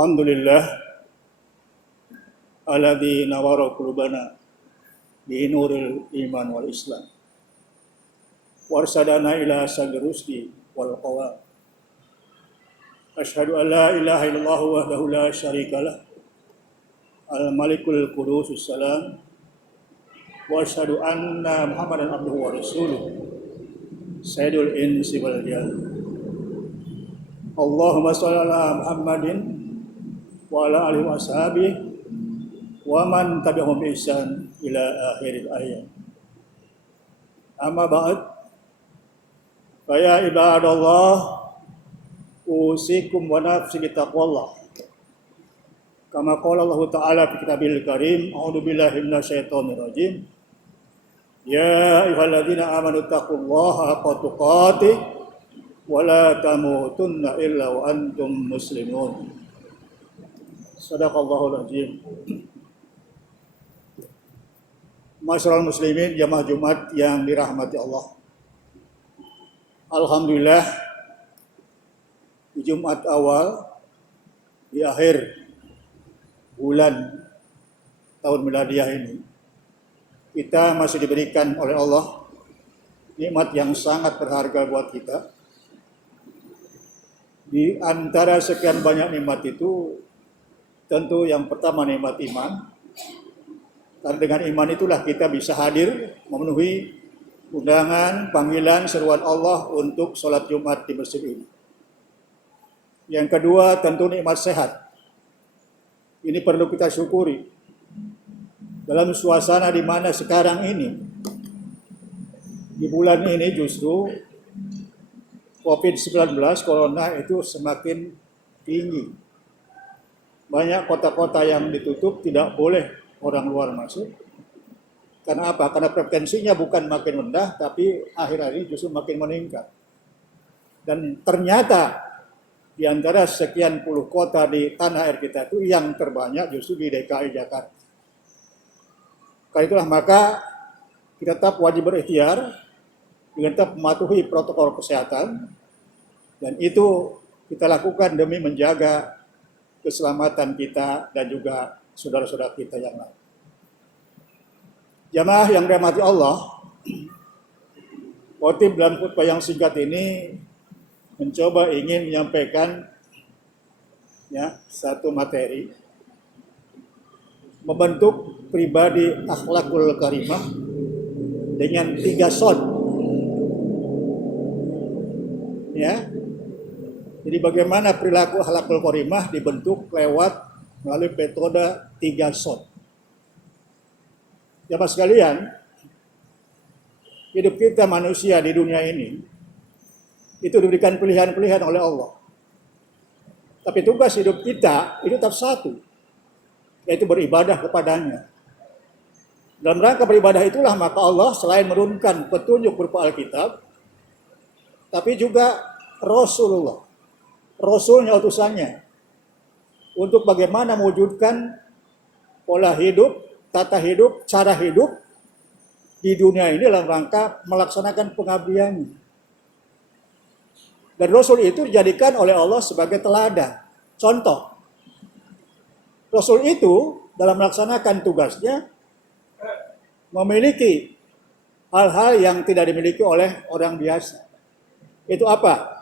Alhamdulillah alladzi nawara qulubana bi nuril iman wal islam warsadana ila sabil rusdi wal qawam. Asyhadu an la ilaha illallah wahdahu la syarikalah al malikul qudusus salam wa asyhadu anna muhammadan abduhu wa rasuluh sayyidul insi wal jinn. Allahumma shalli ala Muhammadin wa ala alihi wa ashabihi wa man tabi'ahum bi ihsan ila akhiril ayat. Amma ba'd, fa ya ibadallah usikum wa nafsi bitaqwallah. Kama qala Allah Ta'ala fi kitabil karim, a'udzu billahi minasyaitonir rajim. Ya ayyuhalladzina amanu taqullaha haqqa tuqatih wa la tamutunna illa wa antum muslimun. Shadaqallahul azim. Masyarul muslimin, jamaah Jumat yang dirahmati Allah. Alhamdulillah, di Jumat awal, di akhir bulan tahun miladiah ini, kita masih diberikan oleh Allah nikmat yang sangat berharga buat kita. Di antara sekian banyak nikmat itu, tentu yang pertama nikmat iman. Karena dengan iman itulah kita bisa hadir memenuhi undangan, panggilan, seruan Allah untuk sholat Jumat di masjid ini. Yang kedua tentu nikmat sehat. Ini perlu kita syukuri. Dalam suasana di mana sekarang ini, di bulan ini justru COVID-19, Corona itu semakin tinggi. Banyak kota-kota yang ditutup, tidak boleh orang luar masuk. Karena apa? Karena frekuensinya bukan makin rendah, tapi akhir-akhir ini justru makin meningkat. Dan ternyata di antara sekian puluh kota di tanah air kita itu yang terbanyak justru di DKI Jakarta. Karena itulah maka kita tetap wajib berikhtiar dengan tetap mematuhi protokol kesehatan, dan itu kita lakukan demi menjaga keselamatan kita dan juga saudara-saudara kita yang lain. Jamaah yang dirahmati Allah, khotib dalam khutbah yang singkat ini mencoba ingin menyampaikan satu materi membentuk pribadi akhlakul karimah dengan 3 shot. Jadi bagaimana perilaku akhlakul karimah dibentuk lewat melalui metode 3 shot. Jamaah sekalian, hidup kita manusia di dunia ini itu diberikan pilihan-pilihan oleh Allah. Tapi tugas hidup kita itu tetap satu, yaitu beribadah kepadanya. Dalam rangka beribadah itulah maka Allah selain menurunkan petunjuk berupa Alkitab, tapi juga Rasulullah, Rasulnya, utusannya, untuk bagaimana mewujudkan pola hidup, tata hidup, cara hidup di dunia ini dalam rangka melaksanakan pengabdiannya. Dan Rasul itu dijadikan oleh Allah sebagai teladan, contoh. Rasul itu dalam melaksanakan tugasnya memiliki hal-hal yang tidak dimiliki oleh orang biasa. Itu apa?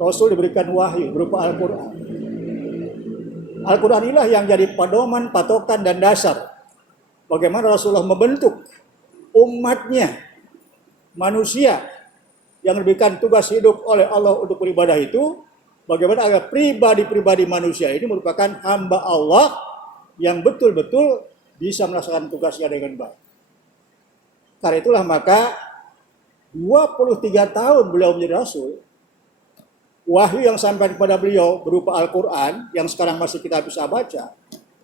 Rasul diberikan wahyu berupa Al-Quran. Al-Quran inilah yang jadi pedoman, patokan, dan dasar bagaimana Rasulullah membentuk umatnya, manusia yang diberikan tugas hidup oleh Allah untuk beribadah itu, bagaimana agar pribadi-pribadi manusia ini merupakan hamba Allah yang betul-betul bisa melaksanakan tugasnya dengan baik. Karena itulah maka 23 tahun beliau menjadi Rasul, wahyu yang sampai kepada beliau berupa Al-Quran yang sekarang masih kita bisa baca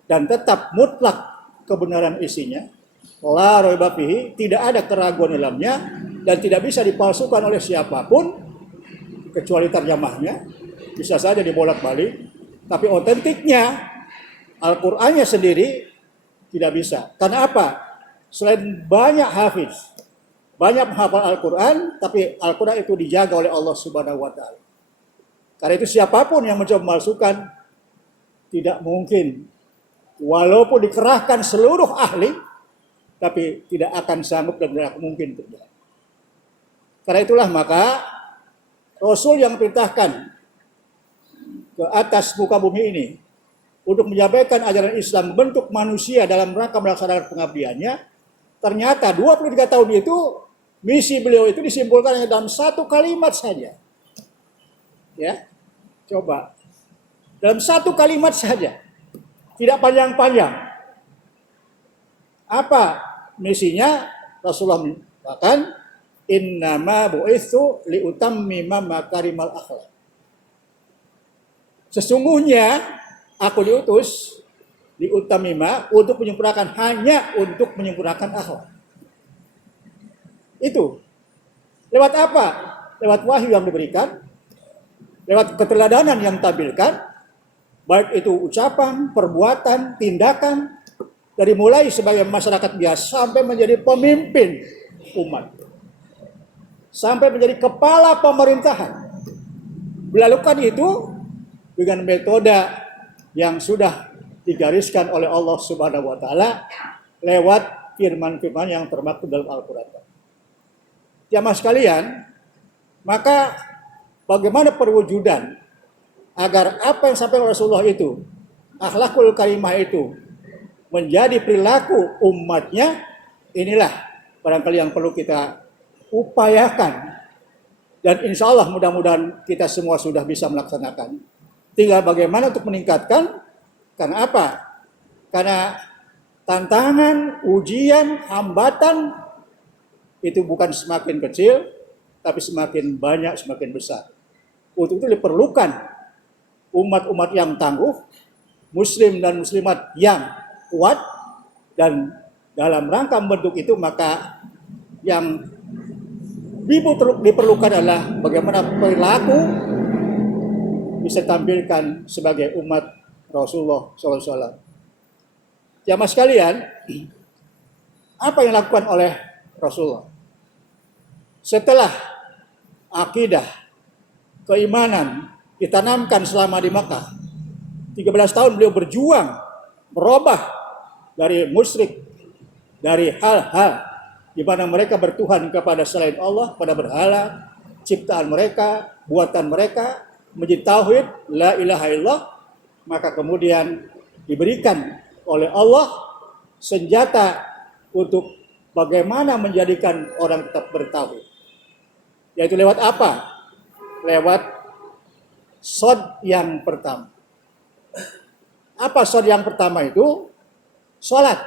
dan tetap mutlak kebenaran isinya, la raiba fihi, tidak ada keraguan dalamnya dan tidak bisa dipalsukan oleh siapapun kecuali terjemahnya, bisa saja dibolak-balik, tapi otentiknya Al-Qur'annya sendiri tidak bisa. Karena apa? Selain banyak hafiz, banyak menghafal Al-Qur'an, tapi Al-Qur'an itu dijaga oleh Allah Subhanahu wa taala. Karena itu siapapun yang mencoba memalsukan tidak mungkin. Walaupun dikerahkan seluruh ahli, tapi tidak akan sanggup dan tidak mungkin terjadi. Karena itulah maka Rasul yang perintahkan ke atas muka bumi ini untuk menyampaikan ajaran Islam bentuk manusia dalam rangka melaksanakan pengabdiannya, ternyata 23 tahun itu misi beliau itu disimpulkan dalam satu kalimat saja. Ya, coba dalam satu kalimat saja, tidak panjang-panjang. Apa misinya? Rasulullah mengatakan, innama bu'itsu liutammima makarimal akhlak. Sesungguhnya aku diutus liutammima untuk menyempurnakan, hanya untuk menyempurnakan akhlak. Itu. Lewat apa? Lewat wahyu yang diberikan, lewat keteladanan yang ditampilkan, baik itu ucapan, perbuatan, tindakan, dari mulai sebagai masyarakat biasa sampai menjadi pemimpin umat, sampai menjadi kepala pemerintahan. Dilakukan itu dengan metode yang sudah digariskan oleh Allah Subhanahu wa taala lewat firman-firman yang termaktub dalam Al-Qur'an. Jamaah sekalian, maka bagaimana perwujudan agar apa yang disampaikan Rasulullah itu, akhlakul karimah itu, menjadi perilaku umatnya, inilah barangkali yang perlu kita upayakan. Dan insya Allah mudah-mudahan kita semua sudah bisa melaksanakan. Tinggal bagaimana untuk meningkatkan, karena apa? Karena tantangan, ujian, hambatan, itu bukan semakin kecil, tapi semakin banyak, semakin besar. Untuk itu diperlukan umat-umat yang tangguh, muslim dan muslimat yang kuat, dan dalam rangka membentuk itu maka yang diperlukan adalah bagaimana perilaku bisa tampilkan sebagai umat Rasulullah SAW. Jamaah sekalian, apa yang dilakukan oleh Rasulullah setelah akidah, keimanan ditanamkan selama di Makkah? 13 tahun beliau berjuang merubah dari musyrik, dari hal-hal di mana mereka bertuhan kepada selain Allah, pada berhala, ciptaan mereka, buatan mereka, menjadi tauhid, la ilaha illallah. Maka kemudian diberikan oleh Allah senjata untuk bagaimana menjadikan orang tetap bertauhid. Yaitu lewat apa? Lewat shod yang pertama. Apa shod yang pertama itu? Salat.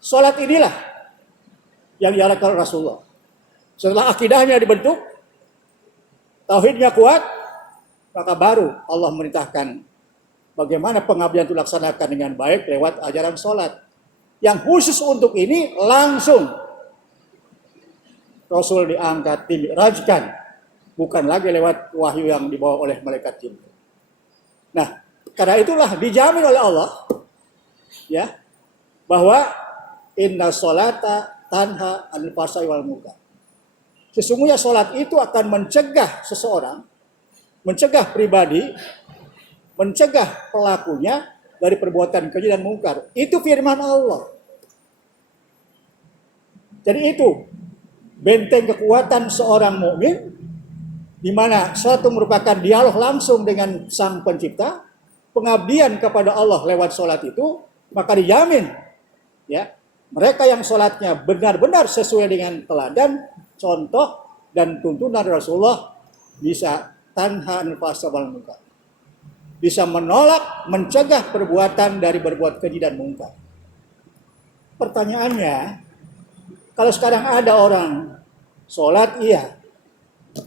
Salat inilah yang diarahkan Rasulullah. Setelah akidahnya dibentuk, tauhidnya kuat, maka baru Allah merintahkan bagaimana pengabdian itu dilaksanakan dengan baik lewat ajaran salat. Yang khusus untuk ini langsung Rasul diangkat, dimi'rajkan, bukan lagi lewat wahyu yang dibawa oleh malaikat Jibril. Nah, karena itulah dijamin oleh Allah, ya, bahwa inna sholata tanha 'anil fahsya'i wal munkar. Sesungguhnya sholat itu akan mencegah seseorang, mencegah pribadi, mencegah pelakunya dari perbuatan keji dan mungkar. Itu firman Allah. Jadi itu benteng kekuatan seorang mukmin, di mana suatu merupakan dialog langsung dengan Sang Pencipta, pengabdian kepada Allah lewat sholat itu, maka dijamin, ya, mereka yang sholatnya benar-benar sesuai dengan teladan, contoh, dan tuntunan Rasulullah bisa tanha 'anil fahsya'i wal munkar. Bisa menolak, mencegah perbuatan dari berbuat keji dan mungkar. Pertanyaannya, kalau sekarang ada orang sholat iya,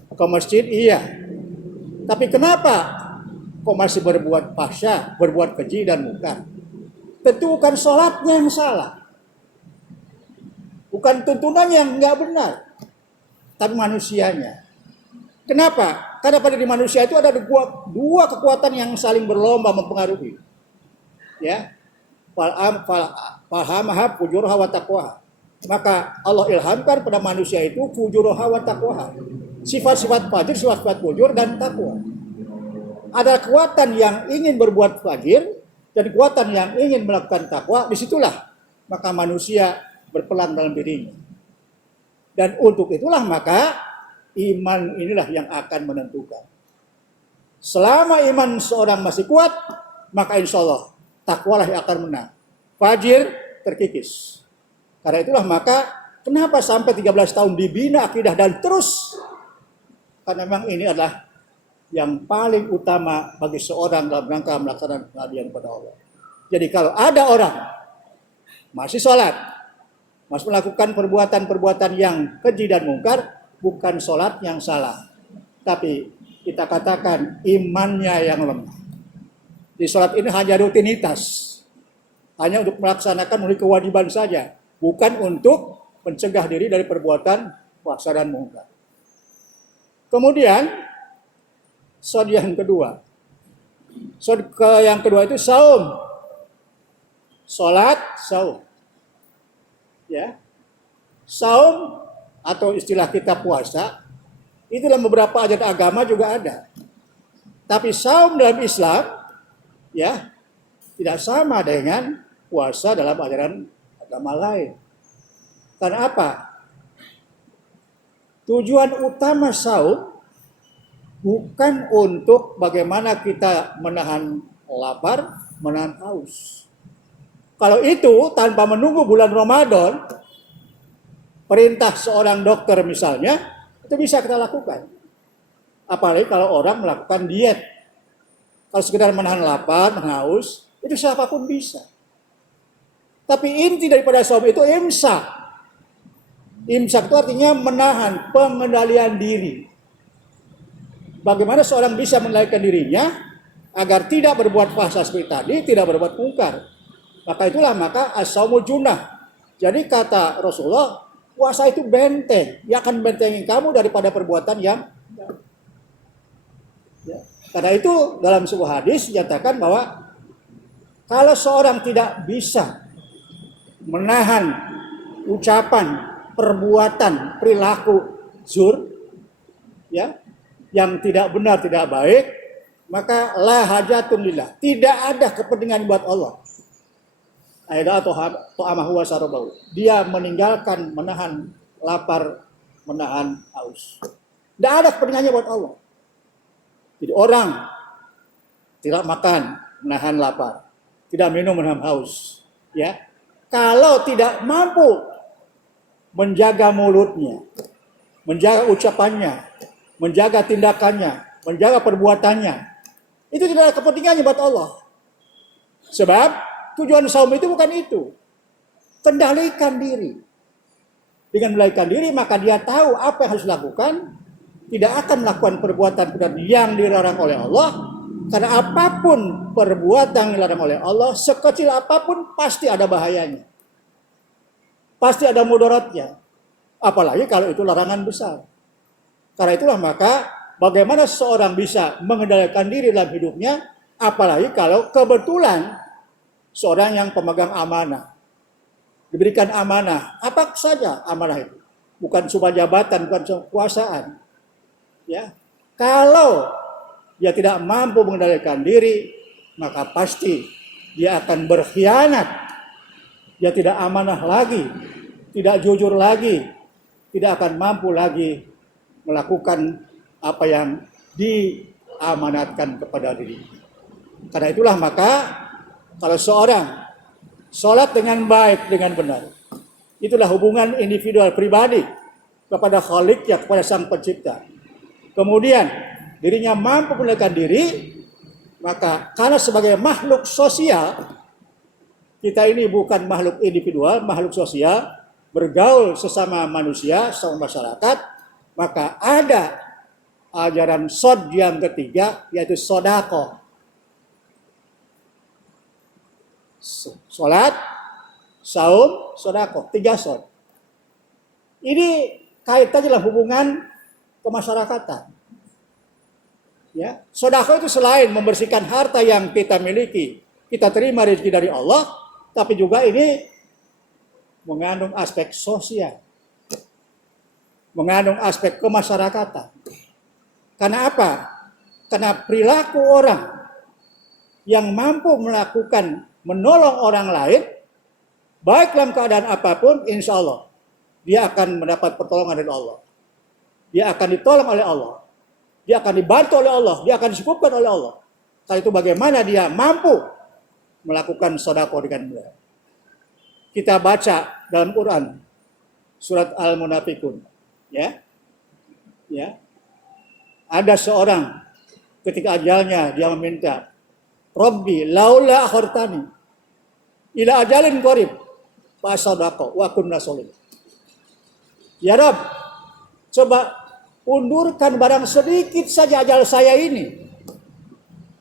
ke masjid iya, tapi kenapa kok masih berbuat fahsya, berbuat keji dan mungkar? Tentu bukan sholatnya yang salah, bukan tuntunannya yang nggak benar, tapi manusianya. Kenapa? Karena pada di manusia itu ada dua kekuatan yang saling berlomba mempengaruhi. Ya, falhamaha fujuraha wa taqwaha. Maka Allah ilhamkan pada manusia itu fujuraha wa taqwaha. Sifat-sifat fajir, sifat-sifat fujur dan takwa. ada kekuatan yang ingin berbuat fajir dan kekuatan yang ingin melakukan takwa, disitulah maka manusia berpelang dalam dirinya. Dan untuk itulah maka iman inilah yang akan menentukan. Selama iman seorang masih kuat, maka insya Allah takwalah yang akan menang. Fajir terkikis. Karena itulah maka kenapa sampai 13 tahun dibina akidah dan terus, karena memang ini adalah yang paling utama bagi seorang dalam rangka melaksanakan pengabdian kepada Allah. Jadi kalau ada orang masih sholat, masih melakukan perbuatan-perbuatan yang keji dan mungkar, bukan sholat yang salah, tapi kita katakan imannya yang lemah. Di sholat ini hanya rutinitas, hanya untuk melaksanakan memenuhi kewajiban saja, bukan untuk mencegah diri dari perbuatan puasa dan mungkar. Kemudian shod yang kedua, yang kedua itu saum, sholat saum, ya, saum atau istilah kita puasa. Itu dalam beberapa ajaran agama juga ada. Tapi saum dalam Islam, ya, tidak sama dengan puasa dalam ajaran agama lain. Karena apa? Tujuan utama saum bukan untuk bagaimana kita menahan lapar, menahan haus. Kalau itu tanpa menunggu bulan Ramadan, perintah seorang dokter misalnya, itu bisa kita lakukan. Apalagi kalau orang melakukan diet. Kalau sekedar menahan lapar, menahan haus, itu siapapun bisa. Tapi inti daripada saum itu imsak. Imsak itu artinya menahan, pengendalian diri. Bagaimana seorang bisa mengendalikan dirinya agar tidak berbuat fahsya seperti tadi, tidak berbuat mungkar. Maka itulah as-saumu junnah. Jadi kata Rasulullah, puasa itu benteng, yang akan bentengi kamu daripada perbuatan yang ya. Karena itu dalam sebuah hadis dinyatakan bahwa kalau seorang tidak bisa menahan ucapan, perbuatan, perilaku zur, ya, yang tidak benar, tidak baik, maka la hajatun lillah, tidak ada kepentingan buat Allah. Aida atau amahu wasarabahu. Dia meninggalkan menahan lapar, menahan haus. Tidak ada kepentingannya buat Allah. Jadi orang tidak makan, menahan lapar, tidak minum, menahan haus. Ya, kalau tidak mampu menjaga mulutnya, menjaga ucapannya, menjaga tindakannya, menjaga perbuatannya, itu tidak ada kepentingannya buat Allah. Sebab tujuan saum itu bukan itu. Kendalikan diri. Dengan melarikan diri maka dia tahu apa yang harus dilakukan. Tidak akan melakukan perbuatan yang dilarang oleh Allah. Karena apapun perbuatan yang dilarang oleh Allah, sekecil apapun pasti ada bahayanya. Pasti ada mudaratnya. Apalagi kalau itu larangan besar. Karena itulah maka bagaimana seorang bisa mengendalikan diri dalam hidupnya. Apalagi kalau kebetulan seorang yang pemegang amanah, diberikan amanah, apa saja amanah itu, bukan cuma jabatan, bukan cuma kekuasaan, ya. Kalau dia tidak mampu mengendalikan diri, maka pasti dia akan berkhianat, dia tidak amanah lagi, tidak jujur lagi, tidak akan mampu lagi melakukan apa yang diamanatkan kepada diri. Karena itulah maka kalau seorang sholat dengan baik, dengan benar, itulah hubungan individual pribadi kepada Khalik, kepada Sang Pencipta. Kemudian dirinya mampu mengendalikan diri, maka karena sebagai makhluk sosial, kita ini bukan makhluk individual, makhluk sosial, bergaul sesama manusia, sesama masyarakat, maka ada ajaran shod yang ketiga, yaitu sodaqoh. Sholat, saum, sodaqoh, 3 shod. Ini kaitannya dalam hubungan kemasyarakatan. Ya, sodaqoh itu selain membersihkan harta yang kita miliki, kita terima rezeki dari Allah, tapi juga ini mengandung aspek sosial, mengandung aspek kemasyarakatan. Karena apa? Karena perilaku orang yang mampu melakukan menolong orang lain, baik dalam keadaan apapun, insya Allah dia akan mendapat pertolongan dari Allah. Dia akan ditolong oleh Allah. Dia akan dibantu oleh Allah. Dia akan disukupkan oleh Allah. Karena itu bagaimana dia mampu melakukan sedekah dengan mudah. Kita baca dalam Quran surat Al-Munafikun, ya. Ya. Ada seorang ketika ajalnya dia meminta, Rabbi laula akhartani ila ajalin qarib fa sadaqah wa kunna sholihin. Ya Rabb, coba undurkan barang sedikit saja ajal saya ini.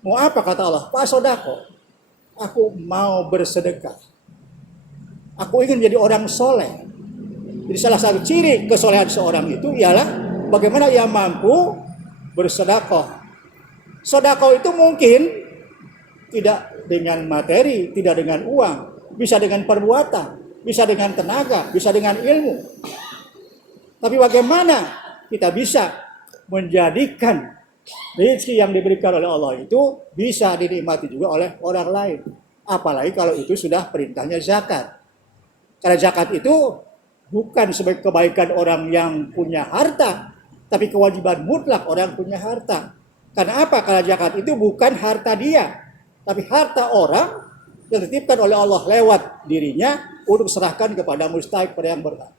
Mau apa kata Allah? Fa sadaqah. Aku mau bersedekah. Aku ingin menjadi orang soleh. Jadi salah satu ciri kesolehan seorang itu ialah bagaimana ia mampu bersedekah. Sedekah itu mungkin tidak dengan materi, tidak dengan uang, bisa dengan perbuatan, bisa dengan tenaga, bisa dengan ilmu. Tapi bagaimana kita bisa menjadikan rezeki yang diberikan oleh Allah itu bisa dinikmati juga oleh orang lain. Apalagi kalau itu sudah perintahnya zakat. Karena zakat itu bukan sebagai kebaikan orang yang punya harta, tapi kewajiban mutlak orang punya harta. Karena apa? Karena zakat itu bukan harta dia, tapi harta orang yang dititipkan oleh Allah lewat dirinya untuk serahkan kepada mustahik, pada yang berhak.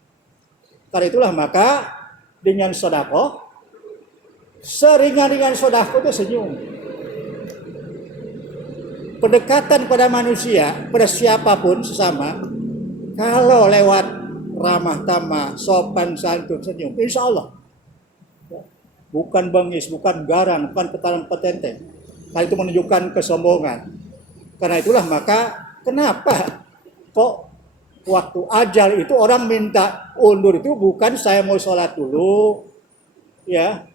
Karena itulah maka dengan sedekah, seringan-ringan sedekah itu senyum. Pendekatan pada manusia, pada siapapun sesama, kalau lewat ramah tamah, sopan santun, senyum, insya Allah. Bukan bengis, bukan garang, bukan petalang petenteng. Hal itu menunjukkan kesombongan. Karena itulah maka kenapa kok waktu ajal itu orang minta undur itu bukan saya mau sholat dulu, ya,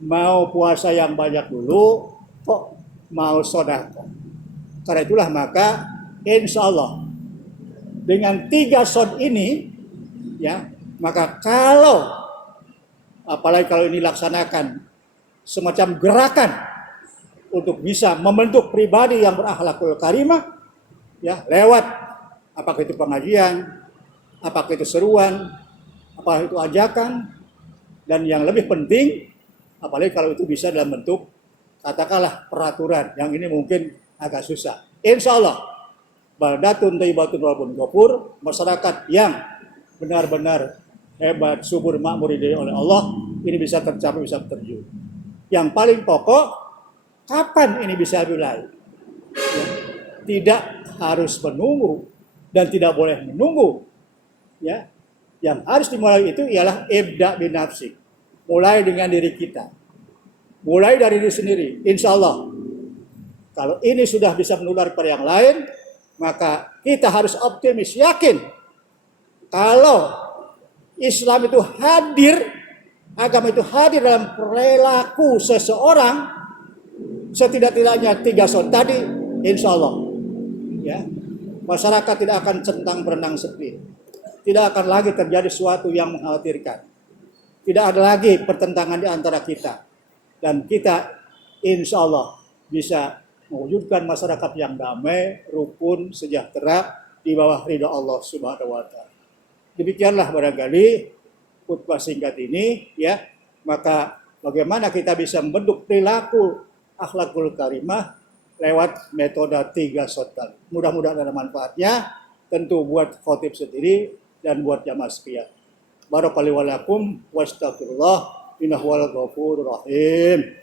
mau puasa yang banyak dulu, kok mau sedekah. Karena itulah maka insya Allah dengan 3 shot ini, ya, maka kalau apalagi kalau ini laksanakan semacam gerakan untuk bisa membentuk pribadi yang berakhlakul karimah, ya, lewat apakah itu pengajian, apakah itu seruan, apakah itu ajakan, dan yang lebih penting, apalagi kalau itu bisa dalam bentuk katakanlah peraturan, yang ini mungkin agak susah. Insya Allah, baldatun thayyibatun rabbun ghafur, masyarakat yang benar-benar hebat, subur, makmur oleh Allah, ini bisa tercapai, bisa terjun. Yang paling pokok, kapan ini bisa dimulai? Ya, tidak harus menunggu dan tidak boleh menunggu. Ya, yang harus dimulai itu ialah ibda bin nafsi. Mulai dengan diri kita. Mulai dari diri sendiri. Insya Allah, kalau ini sudah bisa menular pada yang lain, maka kita harus optimis, yakin kalau Islam itu hadir, agama itu hadir dalam perilaku seseorang, setidak-tidaknya 3 shot tadi, insya Allah, ya, masyarakat tidak akan centang berenang sepi, tidak akan lagi terjadi sesuatu yang mengkhawatirkan, tidak ada lagi pertentangan di antara kita, dan kita insya Allah bisa mewujudkan masyarakat yang damai, rukun, sejahtera di bawah ridha Allah Subhanahu wa Ta'ala. Demikianlah barangkali khutbah singkat ini, ya. Maka bagaimana kita bisa membentuk perilaku akhlakul karimah lewat metode 3 shot tadi. Mudah-mudahan ada manfaatnya, tentu buat khotib sendiri dan buat jamaah sekalian. Barakallahu walakum wastaghfirullah innahu wal ghafurur rahim.